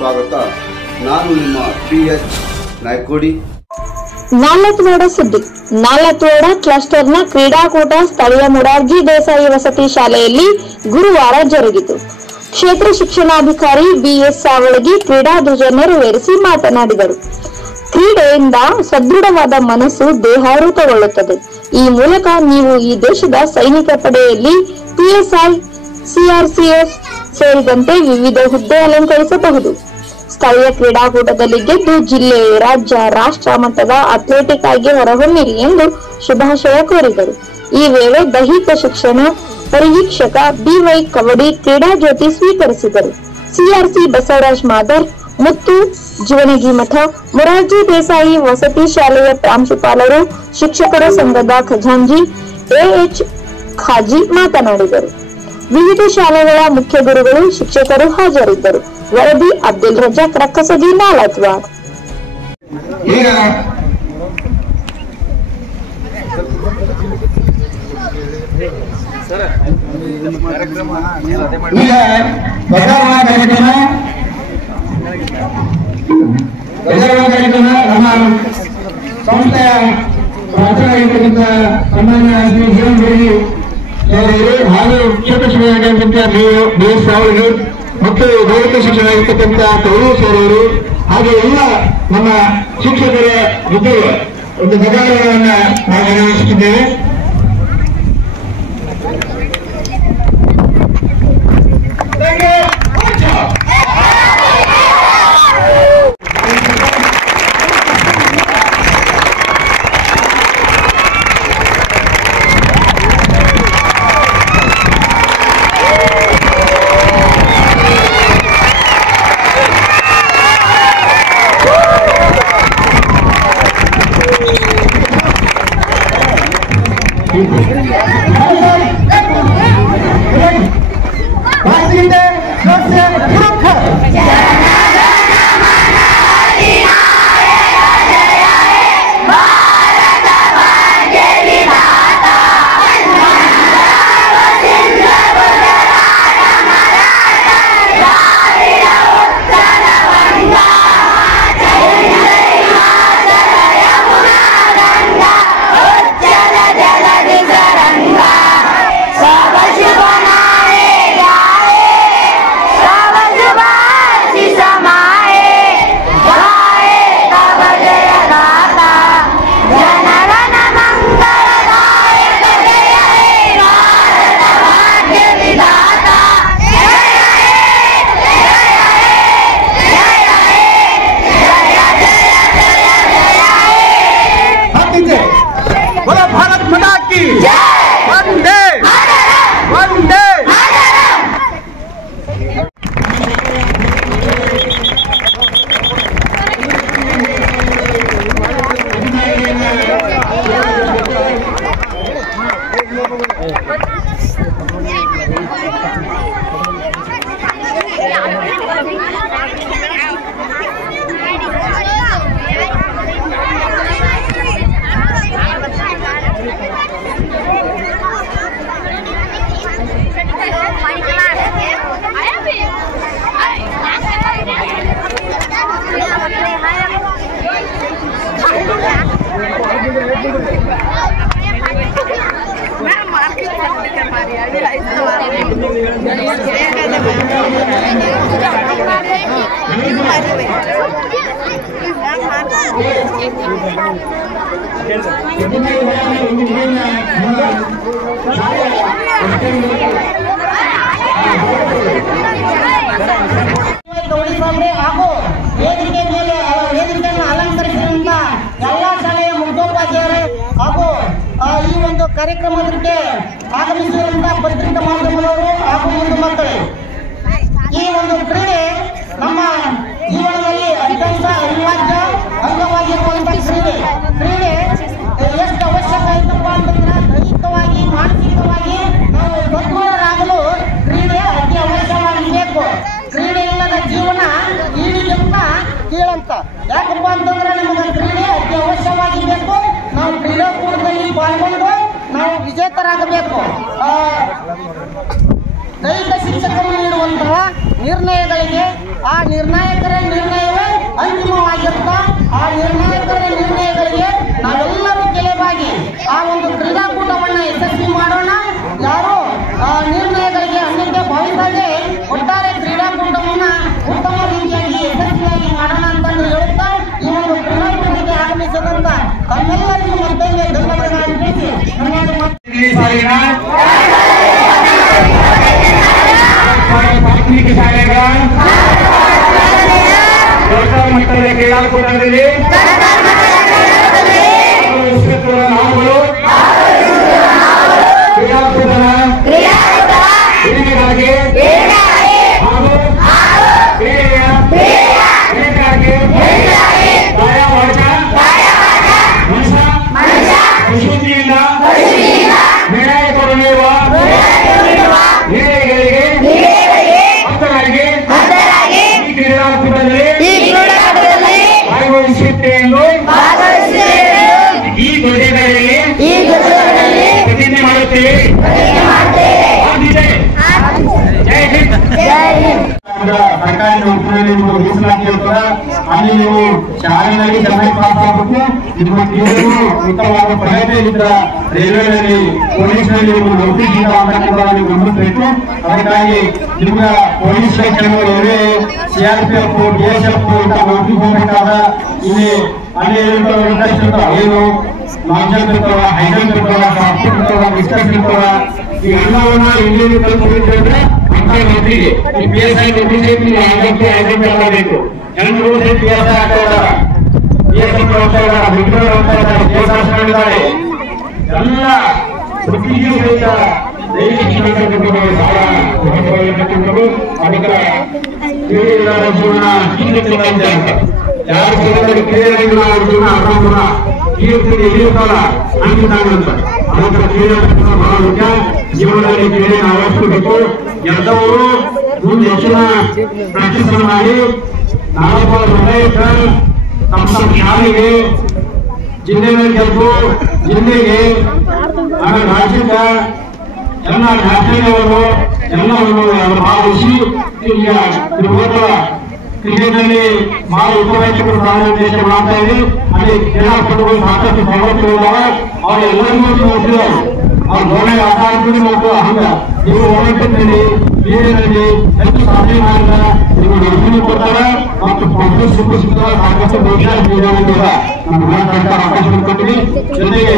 ಸ್ವಾಗತ. ನಾನು ನಿಮ್ಮ PS ನಾಯ್ಕೋಡಿ. ನಾಲತ್ವಾಡ ಸುದ್ದಿ. ನಾಲತ್ವಾಡ ಕ್ಲಸ್ಟರ್ನ ಕ್ರೀಡಾಕೂಟ ಸ್ಥಳೀಯ ಮೊರಾರ್ಜಿ ದೇಸಾಯಿ ವಸತಿ ಶಾಲೆಯಲ್ಲಿ ಗುರುವಾರ ಜರುಗಿತು. ಕ್ಷೇತ್ರ ಶಿಕ್ಷಣಾಧಿಕಾರಿ BS ಸಾವಳಗಿ ಕ್ರೀಡಾ ಧ್ವಜ ನೆರವೇರಿಸಿ ಮಾತನಾಡಿದರು. ಕ್ರೀಡೆಯಿಂದ ಸದೃಢವಾದ ಮನಸ್ಸು ದೇಹ ರೂಪುಗೊಳ್ಳುತ್ತದೆ. ಈ ಮೂಲಕ ನೀವು ಈ ದೇಶದ ಸೈನಿಕ ಪಡೆಯಲ್ಲಿ PSI, CRCF ಸೇರಿದಂತೆ ವಿವಿಧ ಹುದ್ದೆ ಅಲಂಕರಿಸಬಹುದು. ಸ್ಥಳೀಯ ಕ್ರೀಡಾಕೂಟದಲ್ಲಿ ಗೆದ್ದು ಜಿಲ್ಲೆ, ರಾಜ್ಯ, ರಾಷ್ಟ್ರ ಮಟ್ಟದ ಅಥ್ಲೆಟಿಕ್ ಆಗಿ ಹೊರಹೊಮ್ಮಿರಿ ಎಂದು ಶುಭಾಶಯ ಕೋರಿದರು. ಈ ವೇಳೆ ದೈಹಿಕ ಶಿಕ್ಷಣ ಪರಿವೀಕ್ಷಕ BY ಕವಡಿ ಕ್ರೀಡಾ ಜ್ಯೋತಿ ಸ್ವೀಕರಿಸಿದರು. CRC ಬಸವರಾಜ್ ಮಾದರ್, ಮುತ್ತು ಜೀವನಗಿ ಮಠ, ಮೊರಾರ್ಜಿ ದೇಸಾಯಿ ವಸತಿ ಶಾಲೆಯ ಪ್ರಾಂಶುಪಾಲರು, ಶಿಕ್ಷಕರ ಸಂಘದ ಖಜಾಂಜಿ AH ಖಾಜಿ ಮಾತನಾಡಿದರು. ವಿವಿಧ ಶಾಲೆಗಳ ಮುಖ್ಯ ಗುರುಗಳು, ಶಿಕ್ಷಕರು ಹಾಜರಿದ್ದರು. ವರದಿ ಅಬ್ದುಲ್ ರಜಾಕ್, ರಕ್ಕಸಗಿ, ನಾಲತ್ವಾಡ್. ಈಗ ನಮ್ಮ ಸಂಸ್ಥೆಯ ಪ್ರಾಚಾರ್ಯರಾಗಿರ್ತಕ್ಕಂಥ ಸಾಮಾನ್ಯ ಹಾಗೂ ಕ್ಷೇತ್ರ ಶಿಕ್ಷಣ BS ಸಾವಳಗಿ ಮತ್ತು ದೈಹಿಕ ಶಿಕ್ಷಣ ಆಗಿರ್ತಕ್ಕಂಥ ತವರು ಸರ್ ಅವರು ಹಾಗೂ ಎಲ್ಲ ನಮ್ಮ ಶಿಕ್ಷಕರ ಜೊತೆ ಒಂದು ಧನ್ಯವಾದಗಳನ್ನು ನಾವು ನೆರವೇರಿಸುತ್ತಿದ್ದೇವೆ. ಹಾಗೂ ವೇದಿಕೆ ಮೇಲೆ ವೇದಿಕೆಯನ್ನು ಅಲಂಕರಿಸಿದಂತ ಎಲ್ಲ ಶಾಲೆಯ ಮುಖ್ಯೋಪಾಧ್ಯಾಯರು ಹಾಗೂ ಈ ಒಂದು ಕಾರ್ಯಕ್ರಮಕ್ಕೆ ಆಗಮಿಸಿರುವಂತಹ ಪತ್ರಿಕಾ ಮಾಧ್ಯಮದವರು ಹಾಗೂ ಮುಂದೆ ಮಕ್ಕಳು, ಈ ಒಂದು ಕ್ರೀಡೆ ನಮ್ಮ ಜೀವನದಲ್ಲಿ ಅತ್ಯಂತ ಅನಿವಾರ್ಯ ಅಂಗವಾಗಿರುವಂತಹ ಕ್ರೀಡೆ ಎಷ್ಟು ಅವಶ್ಯಕ ಆಯ್ತಪ್ಪ ಅಂತಂದ್ರೆ ದೈಹಿಕವಾಗಿ ಮಾನಸಿಕವಾಗಿ ನಾವು ಸದೃಢರಾಗಲು ಕ್ರೀಡೆ ಅತಿ ಅವಶ್ಯವಾಗಿರಬೇಕು. ಕ್ರೀಡೆ ಇಲ್ಲದ ಜೀವನ ಈಡಿಗಿಂತ ಕೀಳಂತ. ಯಾಕಪ್ಪ ಅಂತಂದ್ರೆ ನಮಗೆ ಕ್ರೀಡೆ ಅತಿ ಅವಶ್ಯವಾಗಿರಬೇಕು. ನಾವು ಕ್ರೀಡಾಕೂಟದಲ್ಲಿ ಪಾಲ್ಗೊಂಡು ನಾವು ವಿಜೇತರಾಗಬೇಕು. ದೈಹಿಕ ಶಿಕ್ಷಕರು ನೀಡುವಂತಹ ನಿರ್ಣಯಗಳಿಗೆ ಆ ನಿರ್ಣಾಯಕರ ಸಹಕರಿಸಿದಂತ ತಮ್ಮೆಲ್ಲರಿಗೂ ಮತ್ತೊಮ್ಮೆ ಧನ್ಯವಾದಗಳನ್ನು ತಿಳಿಸಿ ಪ್ರಾಥಮಿಕ ಶಾಲೆಗಳ ದೊಡ್ಡ ಮಟ್ಟದ ಕ್ರೀಡಾಕೂಟದಲ್ಲಿ ನಾವುಗಳು ಕ್ರೀಡಾಕೂಟದ ಹಿರಿಮೆಗಾಗಿ ಹಾಗೂ ಕ್ರೀಡೆಯ ಹಿರಿಮೆಗಾಗಿ ಕಾಯ ವಾಚ ಮನಸ ವಿಶುದ್ಧಿಯಿಂದ ನ್ಯಾಯ ಕೊಡಲಿರುವ ಕ್ರೀಡೆಗಳಿಗೆ ಈ ಕ್ರೀಡಾಕೂಟದಲ್ಲಿ ಭಾಗವಹಿಸುತ್ತೆ ಎಂದು ಈ ಧ್ವಜಗಳಲ್ಲಿ ಪ್ರತಿಜ್ಞೆ ಮಾಡುತ್ತೇವೆ. ಜೈ ಹಿಂದ್. ಸರ್ಕಾರಿ ನೌಕರಿಯಲ್ಲಿ ನೀವು ಮೀಸಲಾತಿ ಇರ್ತದೆ, ಅಲ್ಲಿ ನೀವು ಶಾಲೆಯಲ್ಲಿ ಚೆನ್ನಾಗಿ ಪಾಸ್ ಆಗಬೇಕು. ನಿಮ್ಮ ಕ್ರೀಡೆಗೂ ಉತ್ತಮವಾದ ಪ್ರಗತಿಯಲ್ಲಿದ್ದ ರೈಲ್ವೆಯಲ್ಲಿ ಪೊಲೀಸ್ನಲ್ಲಿ ನೀವು ನೌಕರಿ ಸಿಗುವ ನೀವು ಗಮನಿಸಬೇಕು. ಅದಕ್ಕಾಗಿ ನಿಮ್ಗೆ ಪೊಲೀಸ್ ರೈಲ್ವೆ CRPF BSF ಇಂಥ ನೌಕರಿ ಹೋಗಬೇಕಾದ ಇಲ್ಲಿ ಅಲ್ಲಿ ಏನು ಲಾಂಗ್ ಜಂಪ್ ಇರ್ತಾವ, ಹೈ ಜಂಪ್ ಇರ್ತಾವ, ಶಾರ್ಟ್ ಪುಟ್ ಇರ್ತಾವ, ಡಿಸ್ಟೆನ್ಸ್ ಇರ್ತಾವ, ಈ ಎಲ್ಲವನ್ನ ಇಲ್ಲಿ ಕಲ್ತ್ಕೊಂಡಿದ್ರೆ ಅಂತ ನೌಕರಿಗೆ ಈ PSI ನೌಕರಿ ಸೇರಿ ಲಾಂಗ್ ಜಂಪ್ ಹೈ ಜಂಪ್ ಎಲ್ಲ ಬೇಕು. ಎಲ್ಲರೂ ಸೇರಿ PSI ಆಗ್ತಾ BSF ಹೋಗ್ತಾ ಇದ್ದಾರೆ, ಮಿಲಿಟರಿ ಹೋಗ್ತಾ ಇದ್ದಾರೆ, KSRC ಮಾಡಿದ್ದಾರೆ. ಎಲ್ಲ ವೃತ್ತಿಗೂ ಸಹಿತ ದೈಹಿಕ ಶಿಕ್ಷಣ ಕಟ್ಟಿಕೊಂಡು ಸಾಲ ಕಟ್ಟಿಕೊಂಡು ಅದಕ್ಕೆ ಕ್ರೀಡೆ ಇಲ್ಲದ ಜೀವನ ಜೀವಿತ ಅಂತ ಯಾರು ಕ್ರೀಡೆ ಜೀವನ ಅರ್ಥಪೂರ್ಣ ಜೀವಿತದಲ್ಲಿ ಎಲ್ಲಿರ್ತಾರ ಅಂತಿದ್ದಾಗಂತ ಅದಕ್ಕೆ ಕ್ರೀಡೆ ಬಹಳ ಮುಖ್ಯ. ಜೀವನದಲ್ಲಿ ಕ್ರೀಡೆ ಅಳವಡಿಸಬೇಕು. ಗೆದ್ದವರು ಮುಂದೆ ಹೆಚ್ಚಿನ ಪ್ರಾಕ್ಟೀಸ್ ಮಾಡಿ 4 ಹೃದಯ ತಮ್ಮ ಶಾಲೆಗೆ ಜಿಲ್ಲೆಯಲ್ಲಿ ಗೆದ್ದು ಜಿಲ್ಲೆಗೆ ಆಮೇಲೆ ರಾಜ್ಯದ ಎಲ್ಲ ನ್ಯಾಷನಲ್ ಎಲ್ಲವನ್ನು ಭಾಗವಹಿಸಿ ಈಗ ಕ್ರಿಕೆಟ್ನಲ್ಲಿ ಬಹಳ ಉಪಯುಕ್ತರು ದೇಶ ಮಾಡ್ತಾ ಇದೆ. ಅಲ್ಲಿ ಕ್ರೀಡಾಪಟುಗಳು ಸಾಕಷ್ಟು ಸವಲತ್ತುಗಳಿದ್ದಾವೆ. ಅವರೆಲ್ಲರಿಗೂ ನೋಡ್ತಿದ್ದಾರೆ. ಅವ್ರು ಗೋಡೆ ಆಟ ಆಡ್ಕೊಂಡು ನೋಡ್ತೇವೆ. ಹಂಗ ನೀವು ಒಲಿಂಪಿಕ್ನಲ್ಲಿ ಕ್ರೀಡೆಯಲ್ಲಿ ಹೆಚ್ಚು ಸಾಧನೆ ಮಾಡಿದ ನೀವು ನೌಕರಿ ಕೊಡ್ತಾರೆ ಮತ್ತು ಸ್ಪಾನ್ಸರ್ ಸಿಗ್ತಾರೆ. ಸಾಕಷ್ಟು ನಮ್ಮ ಸರ್ಕಾರ ಅವಕಾಶ ಕೊಟ್ಟಿದೆ. ಜೊತೆಗೆ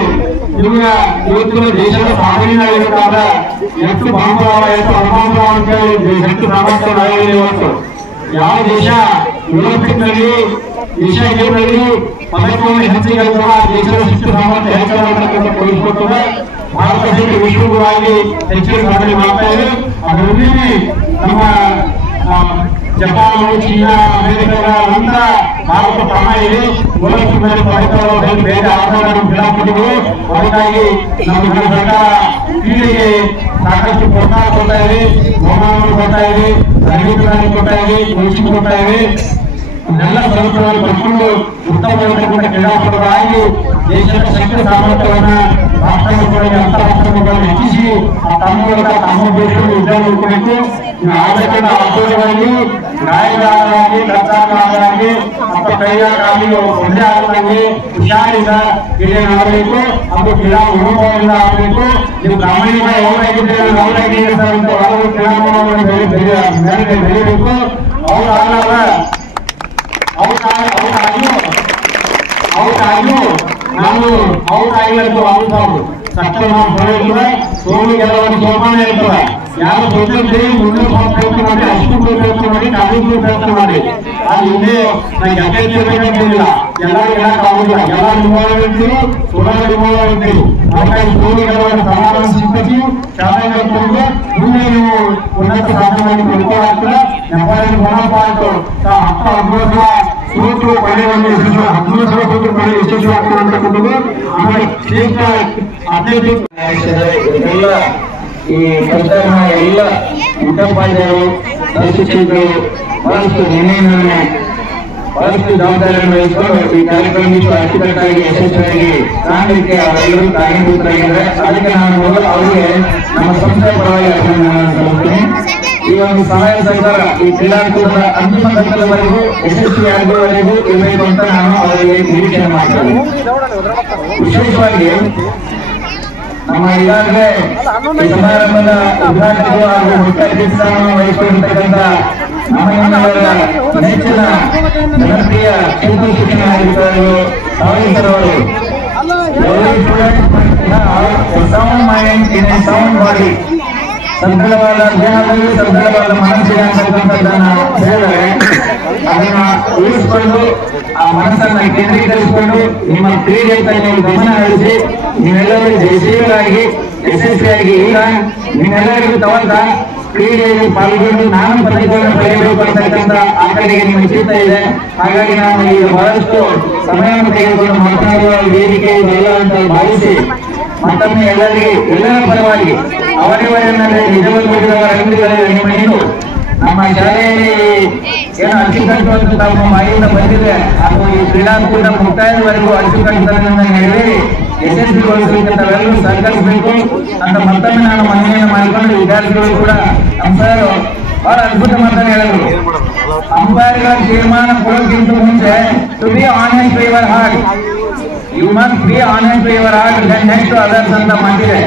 ನಿಮ್ಗೆ ಇವತ್ತಿನ ದೇಶದ ಸಾಧನೆ ಇರಬೇಕಾದ ಎಷ್ಟು ಬಾಂಧವ ಎಷ್ಟು ಅನುಭವ ಅಂತ ಹೇಳಿ ಹೆಚ್ಚು ಸಾಮರ್ಥ್ಯ ನಾವಿದೆ. ಇವತ್ತು ಯಾವ ದೇಶ ಒಲಿಂಪಿಕ್ನಲ್ಲಿ ಏಷ್ಯಾ ಗೇಮ್ನಲ್ಲಿ ಪದಕವನ್ನು ಹೆಚ್ಚಿಗೆ ದೇಶದ ಶಿಕ್ಷಣ ಸಾಮರ್ಥ್ಯ ಹೆಚ್ಚಾಗತಕ್ಕಂಥ ತೋರಿಸಿಕೊಟ್ಟರೆ ಭಾರತ ದೇಶ ವಿಶ್ವಗುರುವಾಗಿ ಹೆಚ್ಚಿನ ಸಾಧನೆ ಮಾಡ್ತಾ ಇದೆ. ಅದರಲ್ಲಿ ನಮ್ಮ ಜಪಾನ್, ಚೀನಾ, ಅಮೆರಿಕದ ನಂತರ ಭಾರತ ಕ್ರಮ ಇದೆ. ಒಲಿಂಪಿಕ್ ನಲ್ಲಿ ಪದಕಗಳು ಬೇರೆ ಆಧಾರ ನಮ್ಮ ಕ್ರೀಡಾಪಟುಗಳು. ಅದಕ್ಕಾಗಿ ನಮ್ಮ ಸರ್ಕಾರ ಕ್ರೀಡೆಗೆ ಸಾಕಷ್ಟು ಪ್ರೋತ್ಸಾಹ ಕೊಡ್ತಾ ಇದೆ, ಬಹುಮಾನವನ್ನು ಕೊಡ್ತಾ ಇದೆ, ತರಬೇತಿಗಳನ್ನು ಕೊಡ್ತಾ ಇದೆ, ಕೋಚಿಂಗ್ ಕೊಡ್ತಾ ಇದೆ. ಇದೆಲ್ಲ ಸೌಲಭ್ಯಗಳನ್ನು ಪಡ್ಕೊಂಡು ಉತ್ತಮವಾಗಿರ್ತಕ್ಕಂಥ ಕ್ರೀಡಾಪಟುಗಳಾಗಿ ದೇಶದ ಶಕ್ತಿ ಸಾಮರ್ಥ್ಯವನ್ನು ರಾಷ್ಟ್ರ ಮಕ್ಕಳಿಗೆ ಅಂತಾರಾಷ್ಟ್ರೀಯ ಮಕ್ಕಳನ್ನು ಹೆಚ್ಚಿಸಿ ತಮ್ಮ ಮೂಲಕ ತಮ್ಮ ದೇಶವನ್ನು ಉದ್ಯೋಗ ನೋಡ್ಕೋಬೇಕು. ಆಗಬೇಕಂತ ಆಚರಣೆಗಳಲ್ಲಿ ಗಾಯಗಳಾಗಿ ಖರ್ಚಾಗಿ ಅಥವಾ ಕೈಯಾಗಿ ಒಳ್ಳೆ ಆಗದಂಗೆ ಹುಷಾರಿಂದ ಕ್ರೀಡೆ ಮಾಡಬೇಕು. ಅದು ಕ್ರೀಡಾ ಮನೋಭಾವದಿಂದ ಆಗಬೇಕು. ನೀವು ಗ್ರಾಮೀಣ ಯಾವಾಗಿದ್ದರೆ ನಾವಾಗಿದ್ದೀರಿ ಸರ್ ಅಂತ ಅವರು ಕ್ರೀಡಾಮನೋಭಾವವನ್ನು ಬೆಳೆಯಬೇಕು. ಅವ್ರಾಗಲ್ಲ ಅವ್ರಾಗಿ ನಾನು ಅವ್ರಾಗಿಲ್ಲ ಅವರು ಸಕ್ಷಮ ಸೋಲು ಗೆಲ್ಲವನ್ನು ಸೋಮಾನ ಇರ್ತದೆ. ಯಾರು ಸೋತಿದ್ರೆ ಮುಂದೆ ಪ್ರಯತ್ನ ಮಾಡಿ, ಅಷ್ಟು ಪ್ರಯತ್ನ ಮಾಡಿ, ಕಾಲೇಜು ಪ್ರಯತ್ನ ಮಾಡಿ. ಅದು ಹಿಂದೆ ನಾನು ಗೆದ್ದಿಲ್ಲ, ಎಲ್ಲರೂ ಹೇಳಕ್ ಆಗುದಿಲ್ಲ. ಎಲ್ಲ ನಿಭಾಯಿಸ್ತೀವಿ, ಸೋಲಾಗ ನಿಭಾಯಿಸ್ತೀವಿ. ಹಾಗಾಗಿ ಸೋಲು ಗೆಲ್ಲವನ್ನು ಸಮಾಧಾನ ಸಿದ್ಧತೆ ಶಾಲೆ ಕಲ್ತ್ಕೊಂಡು ಮುಂದೆ ನೀವು ಉನ್ನತ ಸಾಧನೆಯಾಗಿ ತಿಳ್ಕೊಳ್ಳಾಗ್ತದೆ. ನೆಪಾಳಿ ಬೋನಪಾಯಿಂಟ್ 10-19 ಸೋತು ಪಡೆಯುವಲ್ಲಿ 19 ಸಲ ಸೋತು ಪಡೆಯುವ ಯಶಸ್ವಿಯಾಗ್ತದೆ ಅಂತಕ್ಕಂಥದ್ದು. ಆಮೇಲೆ ಶ್ರೇಷ್ಠ ಅಥ್ಲೆಟಿಕ್ ಎಲ್ಲ ಈ ಸರ್ಕಾರ ಎಲ್ಲ ಮುಖ್ಯೋಪಾಧ್ಯಾಯರು ಶಿಕ್ಷಕರು ಬಹಳಷ್ಟು ನಿರ್ಣಯಗಳನ್ನು ಬಹಳಷ್ಟು ಜವಾಬ್ದಾರಿಯನ್ನು ವಹಿಸಿಕೊಂಡು ಈ ಕಾರ್ಯಕ್ರಮ ಅಚ್ಚುಕಟ್ಟಾಗಿ ಯಶಸ್ವಿಯಾಗಿ ಕಾಣಲಿಕ್ಕೆ ಅವರೆಲ್ಲರೂ ಕಾರ್ಯನಿರತರಾಗಿದ್ದಾರೆ. ಅದಕ್ಕೆ ನಾನು ಮೊದಲು ಅವರಿಗೆ ನಮ್ಮ ಸಂಸ್ಥೆಯ ಪರವಾಗಿ ಅಭಿನಂದನೆಗಳನ್ನು ಸಲ್ಲಿಸುತ್ತೇನೆ. ಈ ಒಂದು ಸಹಾಯ ಸರ್ಕಾರ ಈ ಕ್ರೀಡಾಕೂಟದ ಅಂತಿಮ ಹಂತದವರೆಗೂ ಯಶಸ್ವಿಯಾಗುವವರೆಗೂ ಇರಬೇಕು ಅಂತ ನಾನು ಅವರಿಗೆ ನಿರೀಕ್ಷೆ ಮಾಡ್ತೇನೆ. ವಿಶೇಷವಾಗಿ ನಮ್ಮ ಈಗಾಗಲೇ ಈ ಸಮಾರಂಭದ ಉದ್ಘಾಟಕರು ಹಾಗೂ ಮುಖ್ಯ ಅತಿಥಿಗಳನ್ನು ವಹಿಸಿಕೊಂಡಿರ್ತಕ್ಕಂಥ ನಮ್ಮ ನೆಚ್ಚಿನ ಜನಪ್ರಿಯ ಕ್ಷೇತ್ರ ಶಿಕ್ಷಣಾಧಿಕಾರಿಗಳು ಸಾವೀಕರವರು sound mind in a sound body, ಸದೃಢವಾದ ದೇಹದಲ್ಲಿ ಸದೃಢವಾದ ಮನಸ್ಸಿನ ಅಂತಕ್ಕಂಥದ್ದನ್ನ ಹೇಳಿದರೆ ಅದನ್ನ ಉಳಿಸಿಕೊಂಡು ಆ ಮನಸ್ಸನ್ನ ಕೇಂದ್ರೀಕರಿಸಿಕೊಂಡು ನಿಮ್ಮ ಕ್ರೀಡೆಯತ್ತ ನೀವು ಗಮನ ಹರಿಸಿ ನೀವೆಲ್ಲರೂ ಜಯಶೀಲರಾಗಿ ಯಶಸ್ವಿಯಾಗಿ ಈಗ ನಿಮ್ಮೆಲ್ಲರಿಗೂ ತವಂತ ಕ್ರೀಡೆಯಲ್ಲಿ ಪಾಲ್ಗೊಂಡು ನಾನು ಪದಕವನ್ನು ಪಡೆಯಬೇಕು ಅಂತಕ್ಕಂಥ ಆ ಕಡೆಗೆ ನಿಮ್ಮ ಚಿಂತೆ ಇದೆ. ಹಾಗಾಗಿ ನಾನು ಈಗ ಬಹಳಷ್ಟು ಸಮಯವನ್ನು ತೆಗೆದುಕೊಂಡು ಮಾತನಾಡುವ ವೇದಿಕೆ ಇದೆಲ್ಲ ಅಂತ ಭಾವಿಸಿ ಮತ್ತೊಮ್ಮೆ ಎಲ್ಲರ ಪರವಾಗಿ ಅವರಿವರನ್ನಲ್ಲಿ ನಿಜವಾಗಿರುವ ಇನ್ನು ನಮ್ಮ ಶಾಲೆಯಲ್ಲಿ ಏನು ಅಚ್ಚುಕಟ್ಟು ತಾವು ಮಾಹಿತಿಯಿಂದ ಬಂದಿದೆ ಹಾಗೂ ಈ ಕ್ರೀಡಾಕೂಟ ಮುಕ್ತಾಯದವರೆಗೂ ಅಚ್ಚುಕಟ್ಟುತನದಿಂದ ನೆರವೇರಿ ಯಶಸ್ವಿಗೊಳಿಸಲಿಕ್ಕೆ ತಾವೆಲ್ಲರೂ ಸಹಕರಿಸಬೇಕು ಅಂತ ಮತ್ತೊಮ್ಮೆ ನಾನು ಮನವಿಯನ್ನು ಮಾಡಿಕೊಂಡು ವಿದ್ಯಾರ್ಥಿಗಳು ಕೂಡ ಅಂಪೈರ್ ಬಹಳ ಅದ್ಭುತ ಮಾತನ್ನು ಹೇಳಿದ್ರು. ಅಂಪೈರ್ಗಳ ತೀರ್ಮಾನ ಕೊಡೋಕ್ಕಿಂತ ಮುಂಚೆ to be honest to your heart, you must be honest to your heart then next to others ಅಂತ ಮಾಡಿದೆ.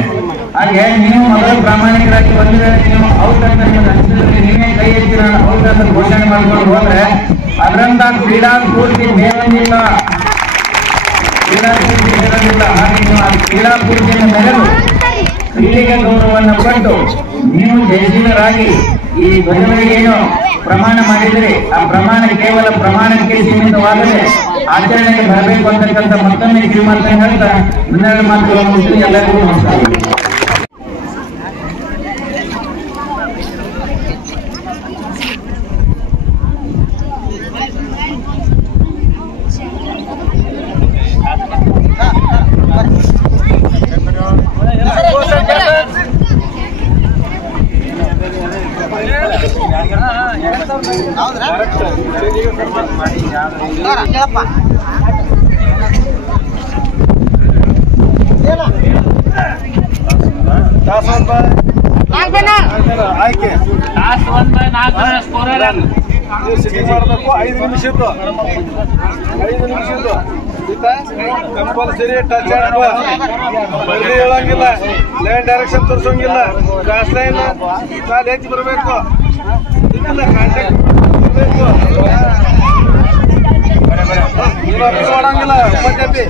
ಹಾಗೆ ನೀವು ಮೊದಲು ಪ್ರಾಮಾಣಿಕರಾಗಿ ಬಂದರೆ ನೀವು ಔಟ್ ಅಂತ ನಿಮಗೆ ಅನಿಸಿದ್ರೆ ನೀವೇ ಕೈ ಎತ್ತಿ ನಾನು ಔಟ್ ಅಂತ ಘೋಷಣೆ ಮಾಡ್ಕೊಂಡು ಹೋದ್ರೆ ಅದರಂತ ಕ್ರೀಡಾಸ್ಫೂರ್ತಿ ಬೇರೊಂದಿಲ್ಲ. ಹಾಗೆ ನೀವು ಆ ಕ್ರೀಡಾಸ್ಫೂರ್ತಿಯನ್ನು ಮೆರೆದು ಕ್ರೀಡೆಗೆ ಗೌರವವನ್ನು ಕೊಟ್ಟು ನೀವು ಜಯಶೀಲರಾಗಿ ಈ ಧ್ವಜಗಳಿಗೆ ಏನು ಪ್ರಮಾಣ ಮಾಡಿದರೆ ಆ ಪ್ರಮಾಣ ಕೇವಲ ಪ್ರಮಾಣಕ್ಕೆ ಸೀಮಿತವಾಗದೆ ಆಚರಣೆಗೆ ಬರಬೇಕು ಅಂತಕ್ಕಂಥ ಮತ್ತೊಮ್ಮೆ ಕಿವಿಮಾತನ್ನು ಹೇಳ್ತಾ ಇನ್ನೆರಡು ಮಾತುಗಳನ್ನು ಮುಗಿಸಿ ಎಲ್ಲರಿಗೂ ನಮಸ್ಕಾರ. ಆಯ್ಕೆ ಸಿಟ್ಟಿಂಗ್ ಮಾಡಬೇಕು. 5 ನಿಮಿಷದ್ದು ಕಂಪಲ್ಸರಿ ಟಚ್ ಬರ್ಲಿ ಹೇಳಂಗಿಲ್ಲ, ಲೈನ್ ಡೈರೆಕ್ಷನ್ ತೋರಿಸೋಂಗಿಲ್ಲ, ಕ್ರಾಸ್ ಲೈನ್ ಕಾಲು ಎತ್ತಿ ಬರಬೇಕು, ಕಾಂಟ್ಯಾಕ್ಟ್ ಮಾಡಂಗಿಲ್ಲ. ಉಪಚಪ್ಪಿ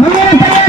ಮುಂದಿನ